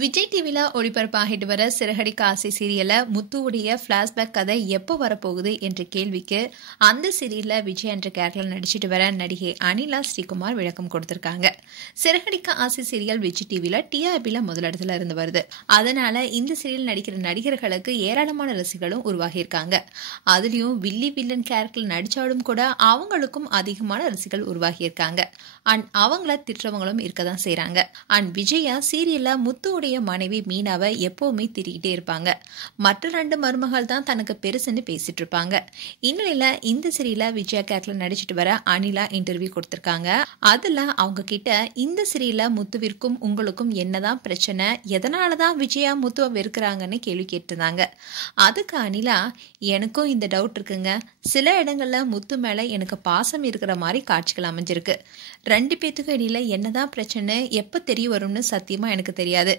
விஜய் டிவில ஒளிபரப்பாகிட்டு வர சிறகடிக்க ஆசை சீரியல்ல முத்துவுடைய பிளாஷ்பேக் கதை எப்போ வரப்போகுது என்ற கேள்விக்கு அந்த சீரியல்ல விஜய் என்ற கேரக்டர்ல நடிச்சிட்டு வர நடிகை அனிலா ஸ்ரீகுமார் விளக்கம் கொடுத்திருக்காங்க. சிறகடிக்க ஆசை சீரியல் விஜய் டிவில டிஆர்பில முதலிடத்துல இருந்து வருது. அதனால இந்த சீரியல் நடிக்கிற நடிகர்களுக்கு ஏராளமான ரசிகர்களும் உருவாகியிருக்காங்க. அதுலயும் வில்லி வில்லன் கேரக்டர் நடிச்சாலும் கூட அவங்களுக்கும் அதிகமான ரசிகர்கள் உருவாகியிருக்காங்க. அண்ட் அவங்கள திட்டுறவங்களும் இருக்கதான் செய்யறாங்க. அண்ட் விஜயா சீரியல்ல முத்து மனைவி மீனாவை எப்பவுமே திரிகிட்டே இருப்பாங்க. மற்ற 2 மருமகள் தான் தனக்கு பெருசுன்னு பேசிட்டு இருப்பாங்க. இந்நிலையில இந்த சீரியல்ல விஜயா கேரக்டர்ல நடிச்சிட்டு வர அனிலா இன்டர்வியூ கொடுத்திருக்காங்க. அதுல அவங்க கிட்ட இந்த சீரியல்ல முத்துவிற்கும் உங்களுக்கும் என்னதான் பிரச்சனை, எதனாலதான் விஜயா முத்துவ வெறுக்கிறாங்கன்னு கேள்வி கேட்டிருந்தாங்க. அதுக்கு அனிலா, எனக்கும் இந்த டவுட் இருக்குங்க. சில இடங்கள்ல முத்து மேல எனக்கு பாசம் இருக்கிற மாதிரி காட்சிகள் அமைஞ்சிருக்கு. 2 பேத்துக்கும் இடையில என்னதான் பிரச்சனை எப்ப தெரிய வரும்னு சத்தியமா எனக்கு தெரியாது.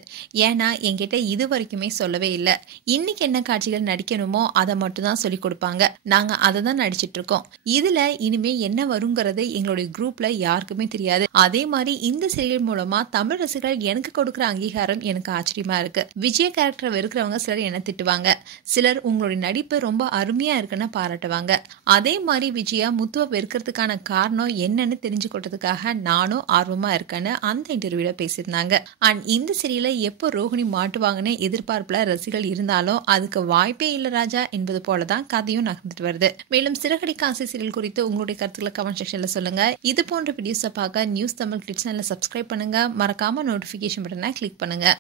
ஏன்னா என்கிட்ட இது வரைக்குமே சொல்லவே இல்லை. இன்னைக்கு என்ன காட்சிகள் நடிக்கணுமோ அதை மட்டும் தான் சொல்லி கொடுப்பாங்க. நாங்க அதை தான் நடிச்சிட்டு இருக்கோம். இதுல இனிமே என்ன வருங்கிறது எங்களுடைய குரூப்ல யாருக்குமே தெரியாது. அதே மாதிரி இந்த சீரியல் மூலமா தமிழ் ரசிகர்கள் எனக்கு கொடுக்குற அங்கீகாரம் எனக்கு ஆச்சரியமா இருக்கு. விஜய் கேரக்டரை வெறுக்கிறவங்க சிலர் என்ன திட்டுவாங்க, சிலர் உங்களுடைய நடிப்பு ரொம்ப அருமையா இருக்குன்னு பாராட்டுவாங்க. அதே மாதிரி விஜயா முத்துவ வெறுக்கிறதுக்கான காரணம் என்னன்னு தெரிஞ்சுக்கிட்டதுக்காக நானும் ஆர்வமா இருக்கேன்னு அந்த இன்டர்வியூல பேசியிருந்தாங்க. அண்ட் இந்த சீரியல எப்போ ரோஹிணி மாட்டுவாங்கன்னு எதிர்பார்ப்புல ரசிகர்கள் இருந்தாலும் அதுக்கு வாய்ப்பே இல்ல ராஜா என்பது போலதான் கதையும் நகர்ந்துட்டு வருது. மேலும் சிறகடிக்க ஆசை சீரியல் குறித்து உங்களுடைய கருத்துக்களை கமெண்ட் செக்ஷன்ல சொல்லுங்க. இது போன்ற வீடியோஸை பார்க்க நியூஸ் தமிழ் கிளிட்ஸ் சேனலை சப்ஸ்கிரைப் பண்ணுங்க. மறக்காம நோட்டிபிகேஷன் பட்டனை கிளிக் பண்ணுங்க.